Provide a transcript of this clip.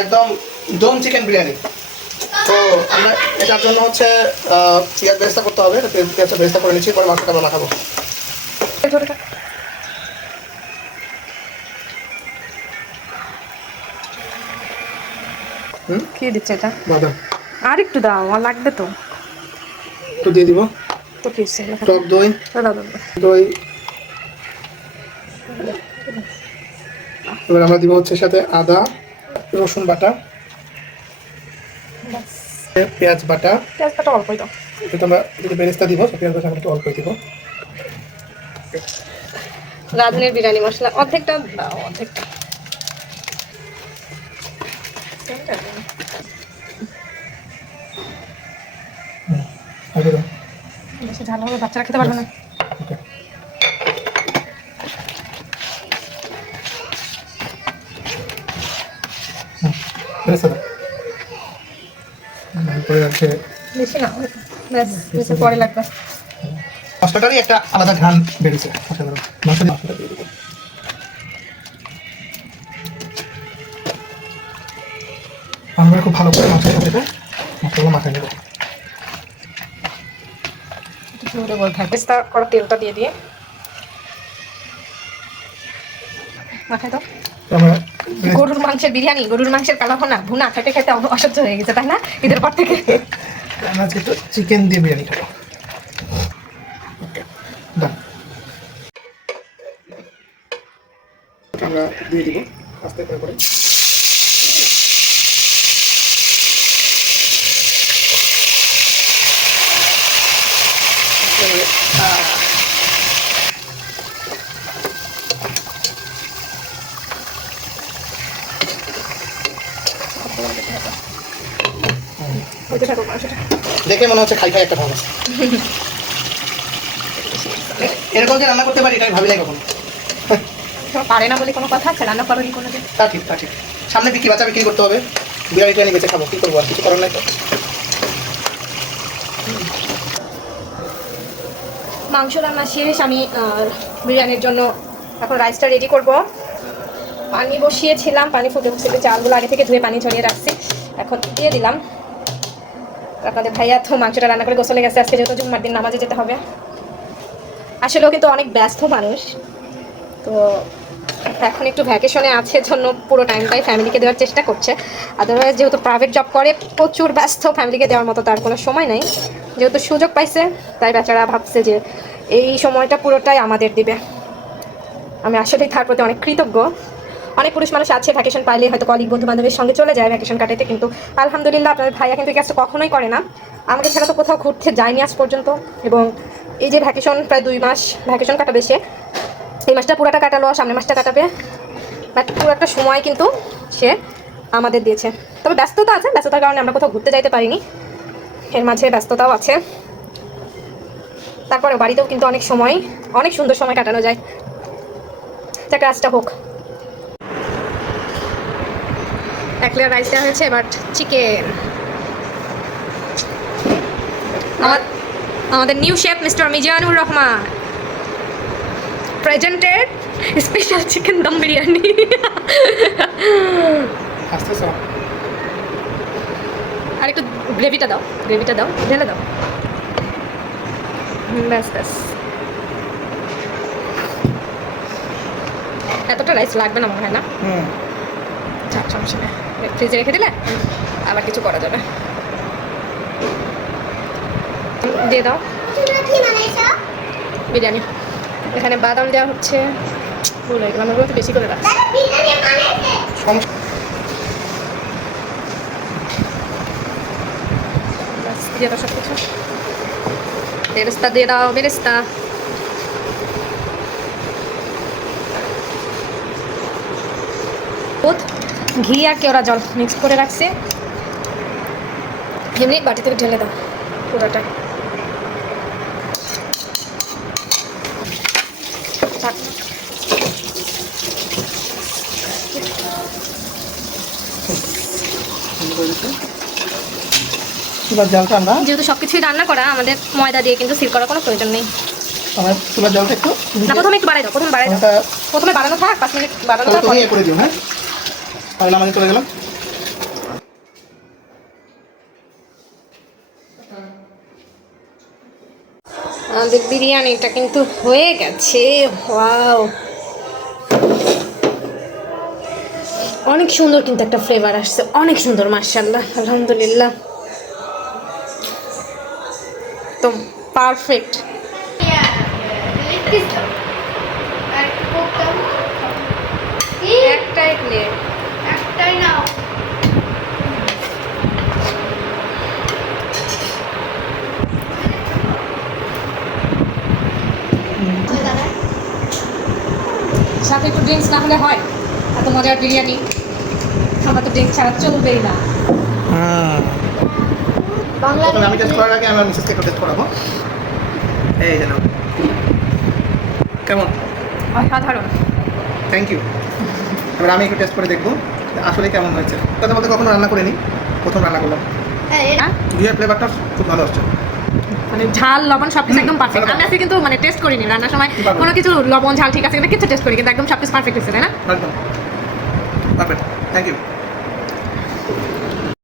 একদম দম চিকেন বিরিয়ানি। তো আমরা এটার জন্য হচ্ছে পেঁয়াজ বেরেস্তা করতে হবে। পেঁয়াজটা বেরেস্তা করে নিচ্ছি, পরে মাংসটা আমরা মাখাবো। কি দিচ্ছে এটা? বাদাম। আর একটু দাও, আমার লাগবে তো। তো দিয়ে দিব তো কি টক দই। দই এবার আমরা দিব হচ্ছে সাথে আদা রসুন বাটা, পেঁয়াজ বাটা। পেঁয়াজটা অল্পই দাও। এটা আমরা যদি বেরেস্তা দিব, পেঁয়াজ বাটা আমরা একটু অল্পই দিব। রাঁধুনির বিরিয়ানি মশলা অর্ধেকটা দাও, অর্ধেকটা। বেশি ঝাল হলে বাচ্চারা খেতে পারবে না। বেশি না, বেশি পরে লাগবে। মশলাটারই একটা আলাদা ঘ্রাণ বেরিয়েছে। মশলাটা দিয়ে দিব। আমরা খুব ভালো করে মশলার সাথে মশলাগুলো মাখিয়ে নেব। পেস্তা করা তেলটা দিয়ে দিয়ে মাখাই দাও। গরুর মাংসের বিরিয়ানি, গরুর মাংসের কালা ভুনা ভুনা খেতে খেতে অসহ্য হয়ে গেছে, তাই না? ঈদের পর থেকে আমরা আজকে তো চিকেন দিয়ে বিরিয়ানি খাবো। আমরা দিয়ে দিব আস্তে করে করে। দেখে মনে হচ্ছে খাই খাই একটা ভাব আছে। এরকম যে রান্না করতে পারি এটা ভাবি নাই কখনো। পারে না বলে কোনো কথা আছে? রান্না করো কোনো দিন। তা ঠিক, তা ঠিক। সামনে বিক্রি বাচ্চা বিক্রি করতে হবে, বিরিয়ানি টিরিয়ানি বেঁচে খাবো, কি করবো আর কিছু করার নাই তো। মাংস রান্না শেষ, আমি বিরিয়ানির জন্য এখন রাইসটা রেডি করব। পানি বসিয়েছিলাম, পানি ফুটে উঠছে, চালগুলো আগে থেকে ধুয়ে পানি ঝরিয়ে রাখছি, এখন দিয়ে দিলাম। আপনাদের ভাইয়া তো মাংসটা রান্না করে গোসলে গেছে, আজকে যেহেতু জুম্মার দিন নামাজে যেতে হবে। আসলেও কিন্তু অনেক ব্যস্ত মানুষ, তো এখন একটু ভ্যাকেশনে আছে জন্য পুরো টাইমটাই ফ্যামিলিকে দেওয়ার চেষ্টা করছে। আদারওয়াইজ যেহেতু প্রাইভেট জব করে, প্রচুর ব্যস্ত, ফ্যামিলিকে দেওয়ার মতো তার কোনো সময় নেই। যেহেতু সুযোগ পাইছে, তাই বেচারা ভাবছে যে এই সময়টা পুরোটাই আমাদের দিবে। আমি আসলেই তার প্রতি অনেক কৃতজ্ঞ। অনেক পুরুষ মানুষ আছে ভ্যাকেশন পাইলে হয়তো কলিগ বন্ধু বান্ধবের সঙ্গে চলে যায় ভ্যাকেশন কাটাতে, কিন্তু আলহামদুলিল্লাহ আপনাদের ভাইয়া কিন্তু এই কাজটা কখনোই করে না। আমাদের ছাড়া তো কোথাও ঘুরতে যায়নি আজ পর্যন্ত। এবং এই যে ভ্যাকেশন, প্রায় 2 মাস ভ্যাকেশন কাটাবে সে, এই মাসটা পুরোটা কাটালো, সামনের মাসটা কাটাবে, বাট পুরো একটা সময় কিন্তু সে আমাদের দিয়েছে। তবে ব্যস্ততা আছে, ব্যস্ততার কারণে আমরা কোথাও ঘুরতে যাইতে পারিনি, এর মাঝে ব্যস্ততাও আছে। তারপরে বাড়িতেও কিন্তু অনেক সময়, অনেক সুন্দর সময় কাটানো যায়। তা কাজটা হোক। এক লেয়ার রাইস দেওয়া হয়েছে, এবার চিকেন। আমাদের new chef mister Mizanur Rahman presented special chicken dum biryani. আর একটু গ্রেভিটা দাও, গ্রেভিটা দাও, ঢেলে দাও। ব্যাস ব্যাস, এতটা রাইস লাগবে না মনে হয় না? সমস্যা নেই, ফ্রিজে রেখে দিলে আবার কিছু করা যাবে। দিয়ে দাও বিরিয়ানি। এখানে বাদাম দেওয়া হচ্ছে, ভুল হয়ে গেলাম, ওগুলো বেশি করে রাখছি। দিয়ে দাও সব কিছু, বেরেস্তা দিয়ে দাও, বেরেস্তা। ঘি আর কেওড়া জল মিক্স করে রাখছি, এমনি বাটি থেকে ঢেলে দাও পুরোটা। যেহেতু সবকিছুই রান্না করা, আমাদের ময়দা দিয়ে কিন্তু সিল করার কোনো প্রয়োজন নেই। চুলার জলটা একটু না, প্রথমে একটু বাড়াই দাও, প্রথমে বাড়াই দাও, প্রথমে বাড়ানো থাক, 5 মিনিট বাড়ানো থাক, করে দিও। হ্যাঁ, তাহলে আমাদের চলে গেলাম। আমাদের বিরিয়ানিটা কিন্তু হয়ে গেছে। ওয়াও, অনেক সুন্দর কিন্তু একটা ফ্লেভার আসছে, অনেক সুন্দর, মাশাআল্লাহ, আলহামদুলিল্লাহ, তো পারফেক্ট। একটাই প্লেট, একটাই নাও। সাথে একটু ড্রিঙ্কস না হলে হয়? এত মজার বিরিয়ানি, আমার তো ড্রিঙ্কস ছাড়া চলবেই না। প্রথমে আমি টেস্ট করার আগে আমার মিসেসকে একটু টেস্ট করাবো। এই যে নাও। কেমন? অসাধারণ। Thank you. এবার আমি একটু টেস্ট করে দেখবো আসলে কেমন হয়েছে। তাতে বলতে কখনো রান্না করিনি, প্রথম রান্না করলাম। ঘিয়ের ফ্লেভারটা খুব ভালো আসছে। মানে ঝাল লবণ সবকিছু একদম পারফেক্ট। আমি আজকে কিন্তু মানে টেস্ট করিনি রান্নার সময় কোনো কিছু, লবণ ঝাল ঠিক আছে কিনা কিছু টেস্ট করি, কিন্তু একদম সবকিছু পারফেক্ট হয়েছে, তাই না? একদম পারফেক্ট। Thank you.